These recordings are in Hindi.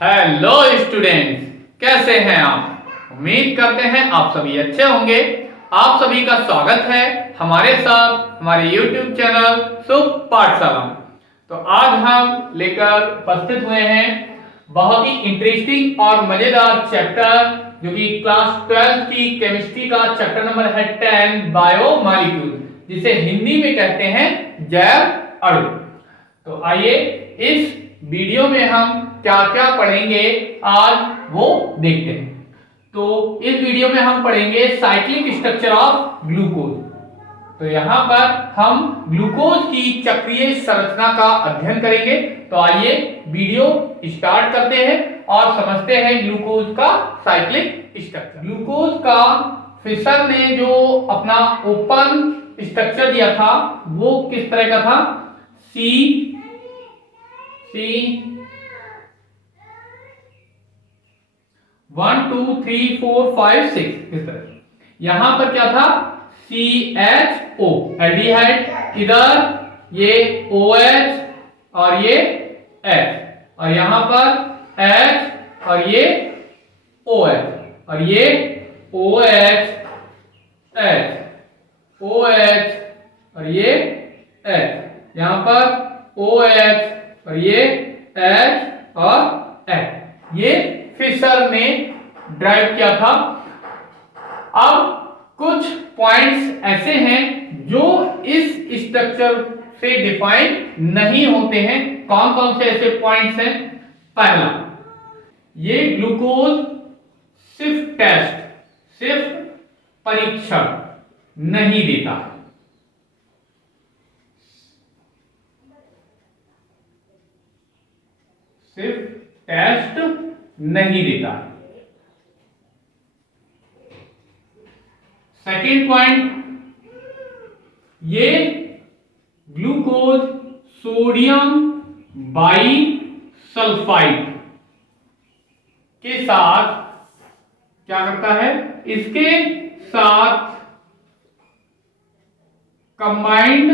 हेलो स्टूडेंट्स, कैसे हैं आप? उम्मीद करते हैं आप सभी अच्छे होंगे। आप सभी का स्वागत है हमारे साथ हमारे YouTube चैनल शुभ पाठशाला। तो आज हम लेकर उपस्थित हुए हैं बहुत ही इंटरेस्टिंग और मजेदार चैप्टर, जो कि क्लास 12 की केमिस्ट्री का चैप्टर नंबर है 10 बायोमॉलिक्यूल, जिसे हिंदी में कहते हैं जैव अणु। तो आइए इस वीडियो में हम क्या क्या पढ़ेंगे आज वो देखते हैं। तो इस वीडियो में हम पढ़ेंगे साइक्लिक स्ट्रक्चर ऑफ ग्लूकोज। तो यहाँ पर हम ग्लूकोज की चक्रीय संरचना का अध्ययन करेंगे। तो आइए वीडियो स्टार्ट करते हैं और समझते हैं ग्लूकोज का साइक्लिक स्ट्रक्चर। ग्लूकोज का फिशर ने जो अपना ओपन स्ट्रक्चर दिया था वो किस तरह का था? C 1 2 3 4 5 6 इस तरह। यहां पर क्या था? CHO एल्डिहाइड, इधर ये OH और ये H, और यहां पर H और ये OH, और ये OH H, OH और ये H, यहां पर OH और ये H और H। ये फिशर ने ड्राइव किया था। अब कुछ पॉइंट्स ऐसे हैं जो इस स्ट्रक्चर से डिफाइन नहीं होते हैं। कौन कौन से ऐसे पॉइंट्स हैं? पहला, ये ग्लूकोज सिर्फ टेस्ट, सिर्फ परीक्षण नहीं देता है। सिर्फ टेस्ट नहीं देता है। सेकेंड पॉइंट, ये ग्लूकोज सोडियम बाइसल्फाइड के साथ क्या करता है? इसके साथ कंबाइंड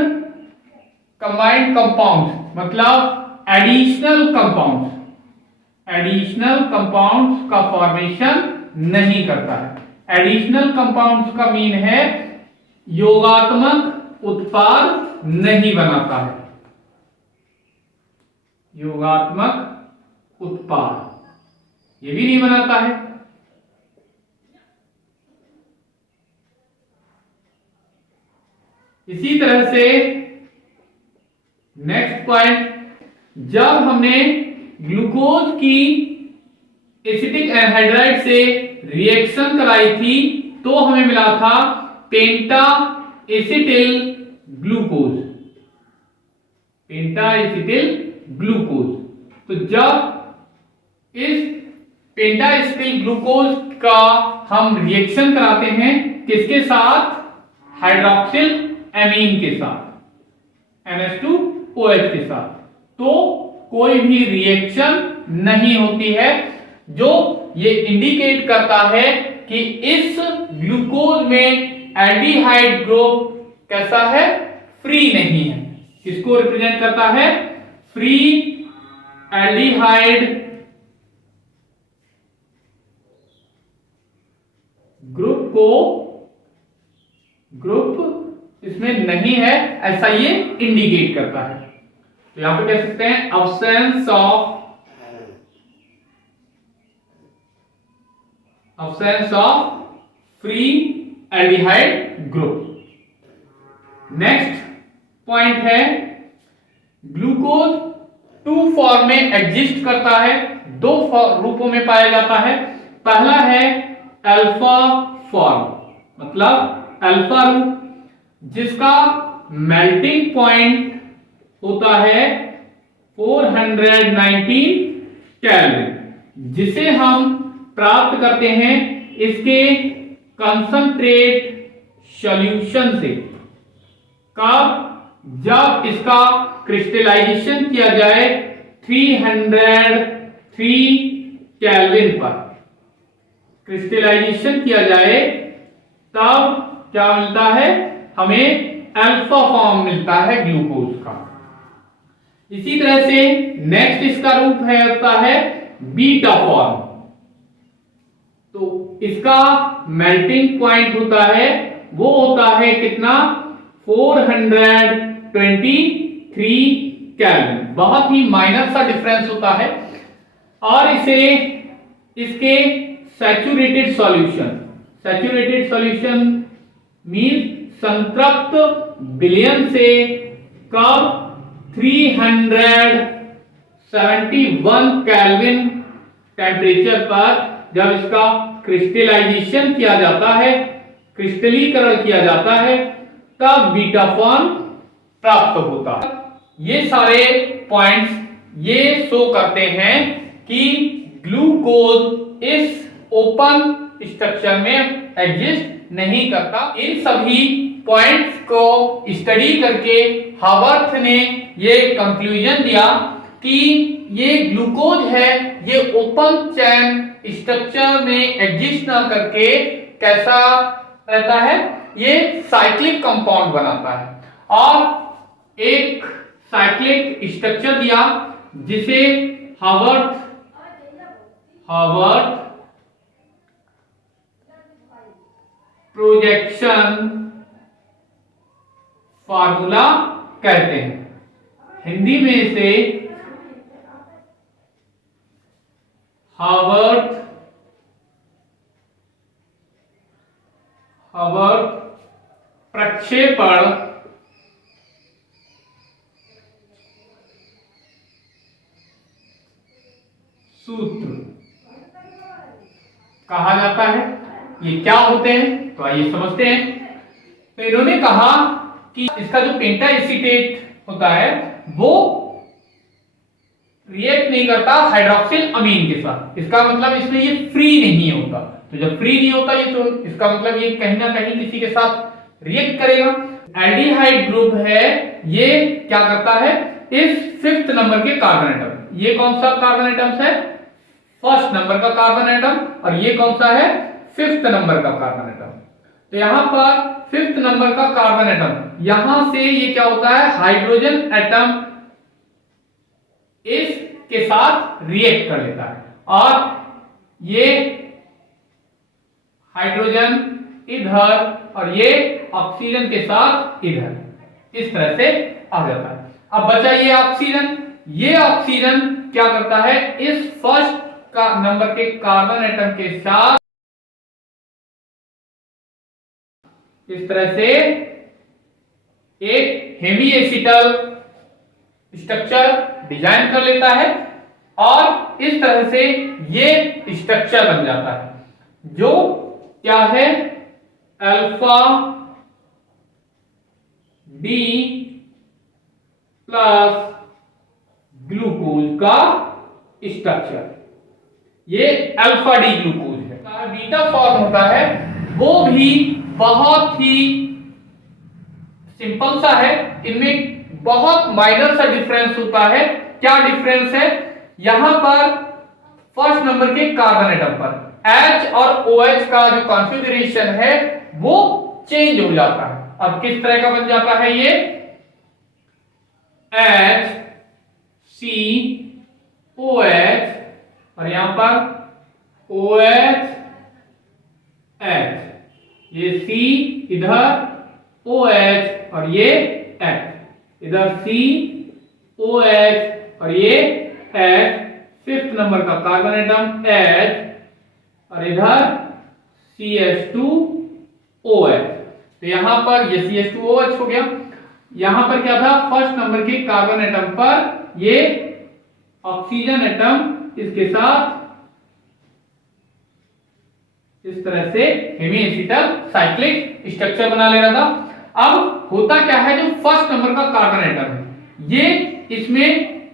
कंपाउंड, मतलब एडिशनल कंपाउंड्स का फॉर्मेशन नहीं करता है। एडिशनल कंपाउंड्स का मीन है योगात्मक उत्पाद नहीं बनाता है। योगात्मक उत्पाद ये भी नहीं बनाता है। इसी तरह से नेक्स्ट पॉइंट, जब हमने ग्लूकोज की एसिटिक एनहाइड्राइड से रिएक्शन कराई थी तो हमें मिला था पेंटा एसिटिल ग्लूकोज। तो जब इस पेंटा एसिटिल ग्लूकोज का हम रिएक्शन कराते हैं किसके साथ? हाइड्रोक्सिल एमीन के साथ, NH2OH के साथ, तो कोई भी रिएक्शन नहीं होती है, जो ये इंडिकेट करता है कि इस ग्लूकोज में एल्डिहाइड ग्रुप कैसा है? फ्री नहीं है। किसको रिप्रेजेंट करता है? फ्री एल्डिहाइड ग्रुप इसमें नहीं है, ऐसा ये इंडिकेट करता है। तो यहां पे कह सकते हैं absence of free aldehyde group। Next point है, ग्लूकोज 2 फॉर्म में एग्जिस्ट करता है, 2 रूपों में पाया जाता है। पहला है अल्फा फॉर्म, मतलब अल्फा रूप, जिसका मेल्टिंग पॉइंट होता है 419 केल्विन, जिसे हम प्राप्त करते हैं इसके कंसंट्रेट सॉल्यूशन से। कब? जब इसका क्रिस्टलाइजेशन किया जाए 303 केल्विन पर क्रिस्टलाइजेशन किया जाए, तब क्या मिलता है? हमें अल्फा फॉर्म मिलता है ग्लूकोज का। इसी तरह से नेक्स्ट इसका रूप है होता है बीटा फॉर्म। तो इसका मेल्टिंग पॉइंट होता है, वो होता है कितना, 423 केल्विन, बहुत ही माइनर सा डिफरेंस होता है। और इसे इसके सैचुरेटेड सॉल्यूशन मींस संतृप्त विलयन से कब 371 केल्विन टेम्परेचर पर जब इसका क्रिस्टलाइजेशन किया जाता है, क्रिस्टलीकरण किया जाता है, तब बीटा फॉर्म प्राप्त होता है। ये सारे पॉइंट्स ये शो करते हैं कि ग्लूकोज इस ओपन स्ट्रक्चर में एग्जिस्ट नहीं करता। इन सभी पॉइंट्स को स्टडी करके हावर्थ ने ये कंक्लूजन दिया कि ये ग्लूकोज है, ये ओपन चेन स्ट्रक्चर में एग्जिस्ट ना करके कैसा रहता है, ये साइक्लिक कंपाउंड बनाता है। और एक साइक्लिक स्ट्रक्चर दिया जिसे हावर्थ प्रोजेक्शन फार्मूला कहते हैं। हिंदी में इसे हावर्थ प्रक्षेपण सूत्र कहा जाता है। ये क्या होते हैं तो आइए समझते हैं। तो इन्होंने कहा कि इसका जो पेंटा एसीटेट होता है वो रिएक्ट नहीं करता हाइड्रोक्सिल अमीन के साथ, इसका मतलब इसमें ये फ्री नहीं होता। तो जब फ्री नहीं होता ये, तो इसका मतलब ये कहीं ना कहीं किसी के साथ रिएक्ट करेगा। एल्डिहाइड ग्रुप है, ये क्या करता है, इस 5th नंबर के कार्बन एटम, ये कौन सा कार्बन एटम्स है, 1st नंबर का कार्बन एटम, और ये कौन सा है, 5th नंबर का कार्बन एटम। तो यहां पर 5th नंबर का कार्बन एटम, यहां से ये क्या होता है, हाइड्रोजन एटम इस के साथ रिएक्ट कर लेता है, और ये हाइड्रोजन इधर और ये ऑक्सीजन के साथ इधर, इस तरह से आ जाता है। अब बचा ये ऑक्सीजन क्या करता है, इस 1st का नंबर के कार्बन एटम के साथ इस तरह से एक हेमी एसिटल स्ट्रक्चर डिजाइन कर लेता है, और इस तरह से ये स्ट्रक्चर बन जाता है जो क्या है, अल्फा डी प्लस ग्लूकोज का स्ट्रक्चर, ये अल्फा डी ग्लूकोज है। बीटा फॉर्म होता है वो भी बहुत ही सिंपल सा है, इनमें बहुत माइनर सा डिफरेंस होता है। क्या डिफरेंस है, यहां पर 1st नंबर के कार्बन एटम पर H और OH का जो कॉन्फ़िगरेशन है वो चेंज हो जाता है। अब किस तरह का बन जाता है, ये HCOH और यहां पर OH, ये C इधर OH और ये H, इधर COH और ये H, 5th नंबर का कार्बन एटम H और इधर CH2OH। तो यहां पर ये CH2OH हो गया। यहां पर क्या था, 1st नंबर के कार्बन एटम पर ये ऑक्सीजन एटम इसके साथ इस तरह से हेमी एसिटल साइक्लिक स्ट्रक्चर बना ले रहा था। अब होता क्या है, जो 1st नंबर का कार्बन एटम है, ये इसमें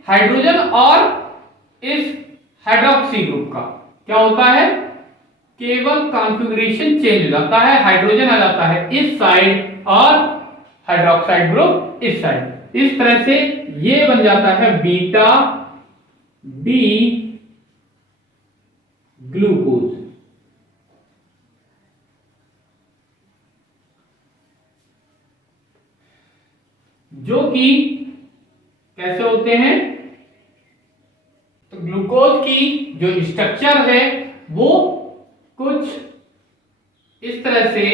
हाइड्रोजन और इस हाइड्रोक्सी ग्रुप का क्या होता है, केवल कॉन्फ़िगरेशन चेंज हो जाता है, हाइड्रोजन आ जाता है इस साइड और हाइड्रोक्साइड ग्रुप इस साइड। इस तरह से ये बन जाता है बीटा डी ग्लूकोज। जो कि कैसे होते हैं, तो ग्लूकोज की जो स्ट्रक्चर है वो कुछ इस तरह से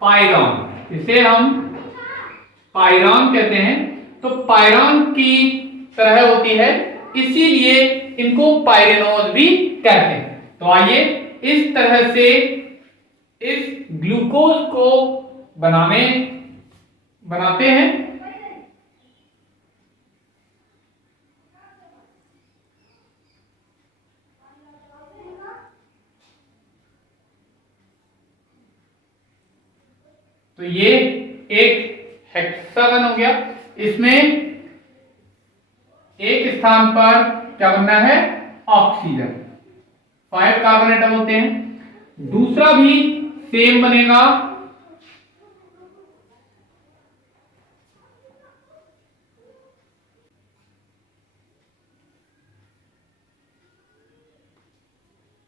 पायरॉन, इसे हम पायरॉन कहते हैं। तो पायरॉन की तरह होती है, इसीलिए इनको पायरेनोज भी कहते हैं। तो आइए इस तरह से इस ग्लूकोज को बनाते हैं। तो ये एक हेक्सागन हो गया, इसमें एक स्थान पर क्या बनना है, ऑक्सीजन, 5 कार्बन एटम होते हैं। दूसरा भी सेम बनेगा,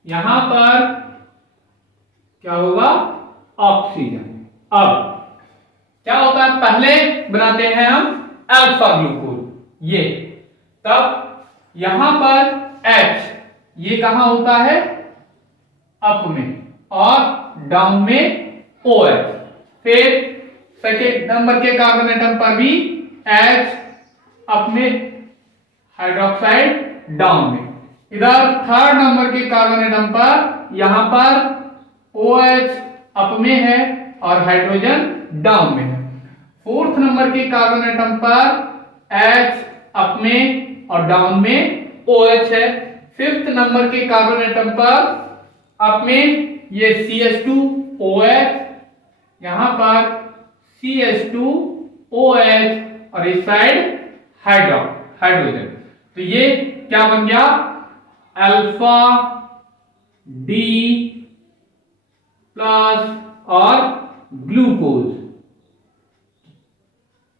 यहां पर क्या होगा, ऑक्सीजन। अब क्या होता है, पहले बनाते हैं हम अल्फा ग्लूकोज, ये, तब यहां पर H, ये कहां होता है, अप में, और डाउन में OH। फिर सेकेंड नंबर के कार्बन एटम पर भी H, अप में, हाइड्रोक्साइड डाउन में। इधर थर्ड नंबर के कार्बन एटम पर यहां पर OH अप में है और हाइड्रोजन डाउन में है। फोर्थ नंबर के कार्बन एटम पर H अप में और डाउन में OH है। फिफ्थ नंबर के कार्बन एटम पर अप में ये CH2OH, यहां पर CH2OH और इस साइड हाइड्रोजन। तो ये क्या बन गया, अल्फा डी प्लस और ग्लूकोज।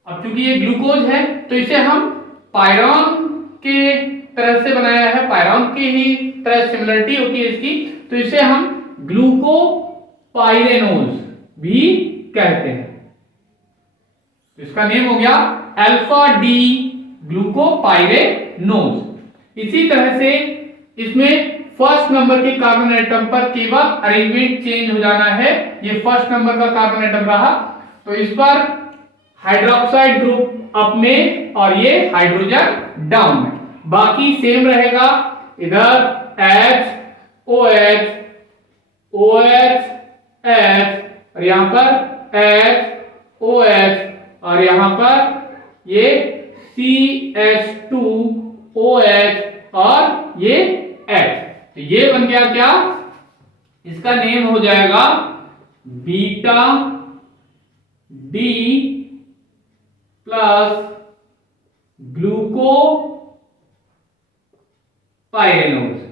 अब चूंकि ये ग्लूकोज है तो इसे हम पायरॉन के तरह से बनाया है, पायरॉन की ही तरह सिमिलरिटी होती है इसकी, तो इसे हम ग्लूकोपाइरेनोज भी कहते हैं। तो इसका नेम हो गया अल्फा डी ग्लूकोपाइरेनोज। इसी तरह से इसमें फर्स्ट नंबर के कार्बन एटम पर केवल अरेंजमेंट चेंज हो जाना है। ये फर्स्ट नंबर का कार्बन एटम रहा, तो इस पर हाइड्रोक्साइड ग्रुप अप में और ये हाइड्रोजन डाउन में, बाकी सेम रहेगा। इधर H OH OH H और यहां पर H OH और यहां पर ये CH2OH और ये H। तो ये बन गया क्या, इसका नेम हो जाएगा बीटा डी प्लस ग्लूकोपाइरेनोज।